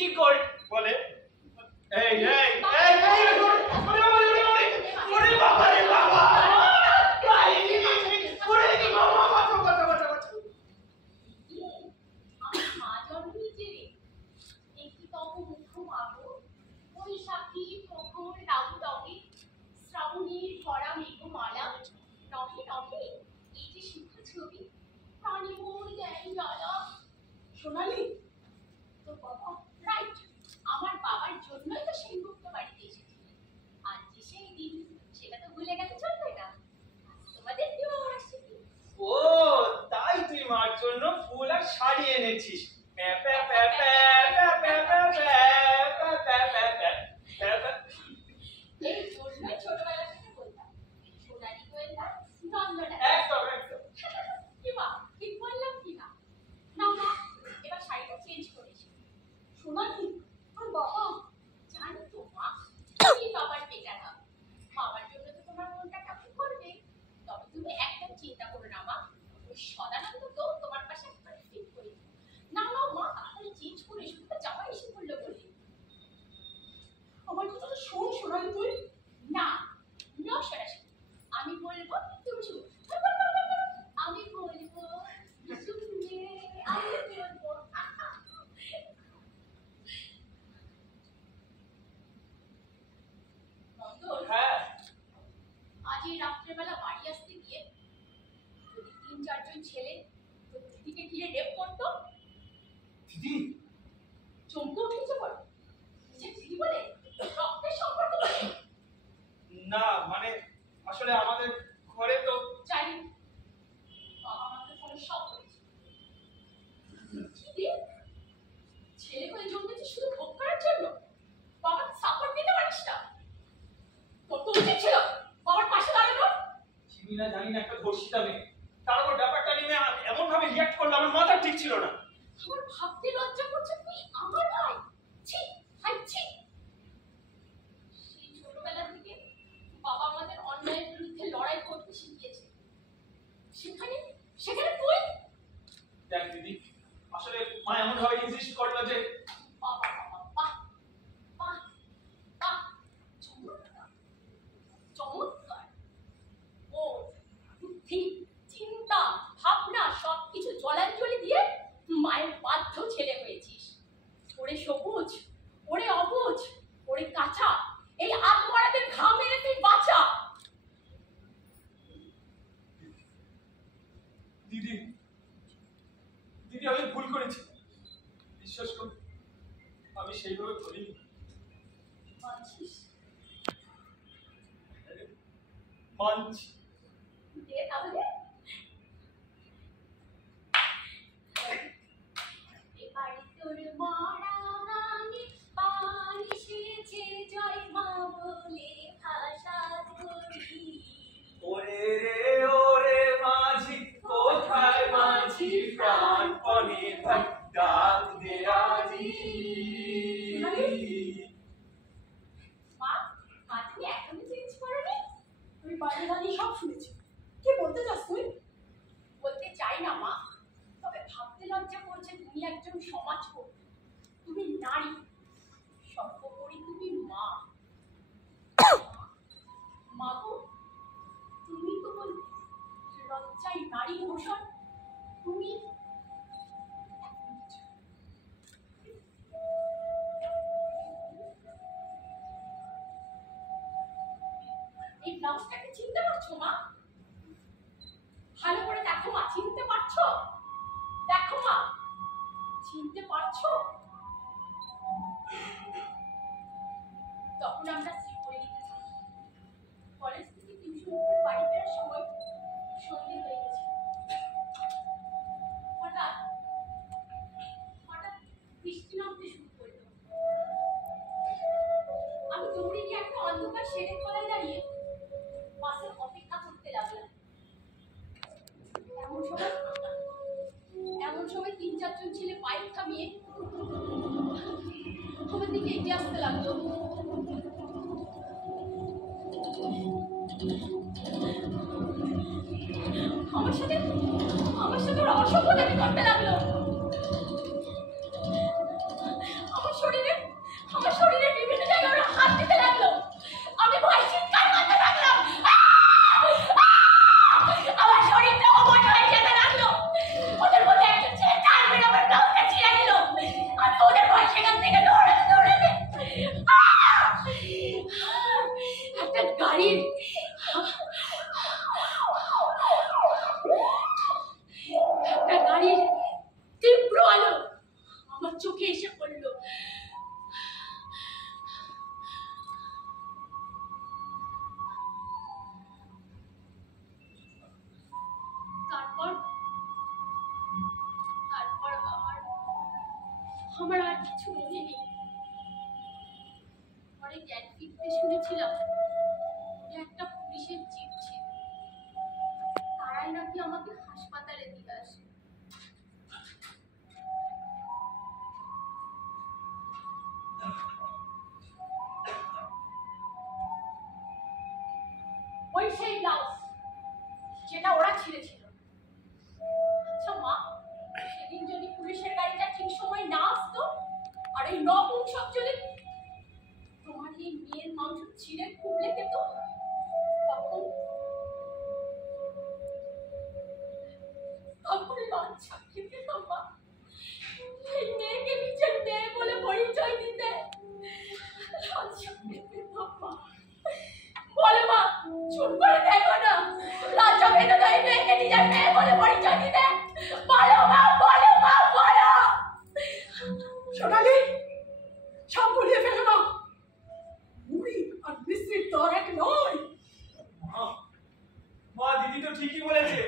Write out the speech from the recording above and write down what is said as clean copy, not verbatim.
ঠিক করে বলে এই এই এই ওরে বাবা রে বাবা সোনালি তো বাবা রাইট আমার বাবার জন্যই তো সেই মুক্ত বাড়িতে এসেছি আজ যে সেই দিন সেটা তো ভুলে গেলে চলবে না তোমাদের কেউ আসছে কি ও তাই তুই মার জন্য ফুল আর শাড়ি এনেছিস এই জন্যই ছোটবেলা থেকে বলতাম সোনালি গোয়েন্দা নন্দনা একদম একদম কি বা ঠিক বললাম কি না না না এবার শাড়িটা চেঞ্জ করেছি সোনালি আর বাবা জানি তো মা তুমি বাবার বেটার হবে বাবার জন্য তো তোমার মনটা কেমন করবে তবে তুমি একদম চিন্তা করো না মা ওই সদানন্দ তো তোমার পাশে একবার ফিট করে দিও না না মা তাড়াতাড়ি চেঞ্জ করে শুধু জামা এসে পড়লো বলে আমার কথাটা শোন সোনালি তুই না না সরাসরি আমি বলবো তুমি শুনো আমি বলবো শুনবে আমি বলবো হ্যাঁ আজ এই রাত্রেবেলা বাড়ি আসতে গিয়ে যদি ৩-৪ জন ছেলে তোর দিদিকে ঘিরে রেপ করতো দিদি চমকে উঠেছে বল নিজের দিদি বলে রক্তের সম্পর্ক বলে না মানে আসলে আমাদের ঘরে তো জানি বাবা আমাকে ফোনে সব বলেছে কি রে ছেলে হয়ে জন্মেছে শুধু ভোগ করার জন্য বাবার সাপোর্ট দিতে পারিস না তোর তো উচিত ছিল বাবার পাশে দাঁড়ানো চিনি না জানি না একটা ধর্ষিতা মেয়ে তার উপর ব্যাপারটা নিয়ে এমন ভাবে রিয়াক্ট করলো আমার মাথা ঠিক ছিল না আমার ভাবতে লজ্জা করছে তুই আমার ভাই ছি হাই ছি সেই ছোটবেলা থেকে বাবা আমাদের অন্যায়ের বিরুদ্ধে লড়াই করতে শিখিয়েছে সেখানে তুই দেখ দিদি আসলে মা এমন ভাবে ইনসিস্ট করলো যে বাবা বাবা বাহ বাহ বাহ চমৎকার চমৎকার ও বুদ্ধি চিন্তা ভাবনা সবকিছু জলাঞ্জলি দিয়ে মায়ের বাধ্য ছেলে হয়েছিস ওরে সবুজ ওরে অবুজ ওরে কাঁচা এই আত্মহারাদের ঘাম মেরে তুই বাঁচা দিদি দিদি আমি ভুল করেছি বিশ্বাস করুন আমি সেইভাবে করিনি মানছিস মানছি দে তাহলে এবারে তোর মরা গানে পানি সেচে জয় মা বলে ভাষা ধরি ওরে মাঝি কোথায় মাঝি প্রাণপণে ভাই ডাক দে আজি মা মা তুমি এখনো চেঞ্জ করোনি আমি বাড়ি দাঁড়িয়ে সব শুনেছি কি বলতে চাস তুই বলতে চাই না মা তবে ভাবতে লজ্জা করছে তুমি একজন সমাজকর্মী তুমি নারী সর্বোপরি তুমি মা মা গো তুমি তো বলতে লজ্জায় নারী ভূষণ তুমি এই ব্লাউজটাকে চিনতে পারছো মা ভালো করে দেখো মা চিনতে পারছো দেখো মা চিনতে পারছো তখন আমরা শ্রীপল্লীতে থাকি কলেজ থেকে টিউশন করে বাড়ি ফেরার সময় সন্ধে হয়ে গেছে হঠাৎ বৃষ্টি নামতে শুরু করলো আমি দৌড়ে গিয়ে একটা অন্ধকার শেডের তলায় দাঁড়িয়ে বাসের অপেক্ষা করতে লাগলাম এমন সময় ৩-৪ জন ছেলে বাইক থামিয়ে আমার দিকে এগিয়ে আসতে লাগলো আমার সাথে ওরা অসভ্যতামি করতে লাগলো আমার শরীর একটা গাড়ির তীব্র আলো আমার চোখে এসে পড়ল। তারপর তারপর আমার আর কিছু মনে নেই। পরে জ্ঞান ফিরতে শুনেছিলাম একটা পুলিশের জিপ ছিল, তারাই নাকি আমাকে হাসপাতালে দিয়ে আসে। ওই সেই ব্লাউজ যেটা ওরা ছিঁড়েছিল। আচ্ছা মা, সেদিন যদি পুলিশের গাড়িটা ঠিক সময় না আসতো আর এই নপুংসক যদি তোমার এই মেয়ের মাংস ছিঁড়ে খুবলে খেত, তখন লজ্জা খেতে বাবা এই মেয়েকে নিজের মেয়ে বলে পরিচয় দিতে লজ্জা পেতে বাবা। বলো মা, চুপ করে দেখো না, লজ্জা পেতে তো এই মেয়েকে নিজের মেয়ে বলে পরিচয় দিতে। বলো মা, বলো মা, বলো। সোনালি, সব গুলিয়ে ফেলো না। মুড়ি আর মিষ্টির দর এক নয়। মা, দিদি তো ঠিকই বলেছে।